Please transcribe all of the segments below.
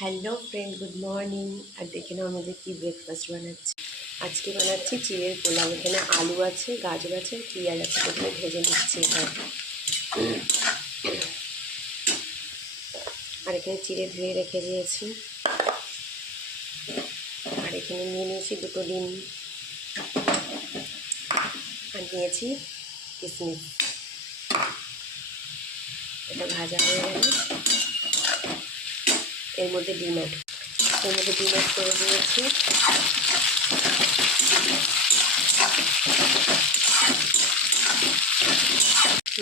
Hello friend, good morning. আর দেখে নাও আমাদের কী ব্রেকফাস্ট বানাচ্ছি। আজকে বানাচ্ছি চিড়ের পোলাও। এখানে আলু আছে, গাজর আছে, পেঁয়াজ আছে। প্রথমে ভেজে নিচ্ছি এবার। আর এখানে চিড়ে ধুয়ে রেখে দিয়েছি। আর এখানে নিয়ে নিয়েছি দুটো ডিম, আর নিয়েছি কিশমিশ। এটা ভাজা হয়ে গেলে এর মধ্যে ডিম অ্যাড করে দিয়েছি।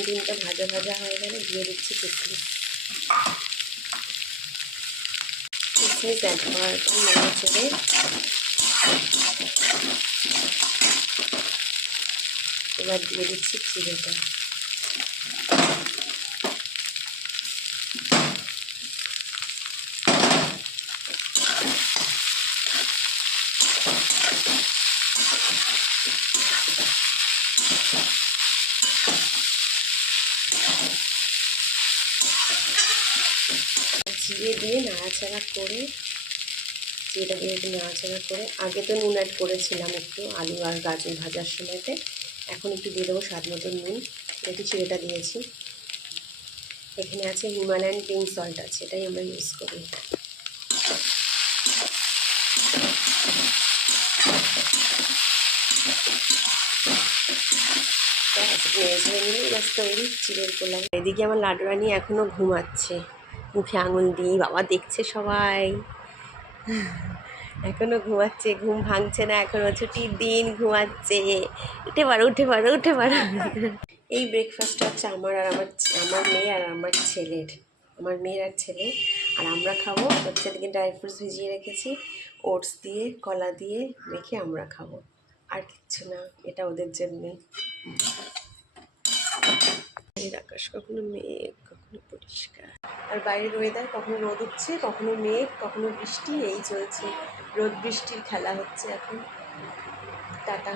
ডিমটা ভাজা ভাজা হয়ে গেলে দিয়ে দিচ্ছি কিশমিশ অ্যাড করার পর নেড়ে চেড়ে এবার দিয়ে দিচ্ছি চিড়েটা। জিরে দিয়ে নাড়াচাড়া করে আগে তো নুন অ্যাড করেছিলাম একটু আলু আর গাজর ভাজার সময়তে। এখন একটু দিয়ে দেবো স্বাদ মতো নুন। একটু চিড়েটা দিয়েছি। এখানে আছে হিমালয়ান পিঙ্ক সল্ট আছে, এটাই আমরা ইউজ করি। বাস তৈরি চিড়ের পোলাও। এদিকে আমার লাড্ডু রানী এখনও ঘুমাচ্ছে, মুখে আঙুল দিয়ে। বাবা দেখছে সবাই, এখনও ঘুমাচ্ছে, ঘুম ভাঙছে না। এখনও ছুটির দিন, ঘুমাচ্ছে। উঠে পারো। এই ব্রেকফাস্টটা হচ্ছে আমার মেয়ে আর আমার ছেলের। আমার মেয়ের আর ছেলে আর আমরা খাবো। হচ্ছে এদিকে ড্রাই ফ্রুটস ভিজিয়ে রেখেছি, ওটস দিয়ে কলা দিয়ে মেখে আমরা খাবো। আর কিচ্ছু না, এটা ওদের জন্যে। আকাশ কখনো মেঘ, কখনো পরিষ্কার। আর বাইরের ওয়েদার কখনো রোদ উঠছে, কখনো মেঘ, কখনো বৃষ্টি। এই চলছে, রোদ বৃষ্টির খেলা হচ্ছে এখন। টাটা।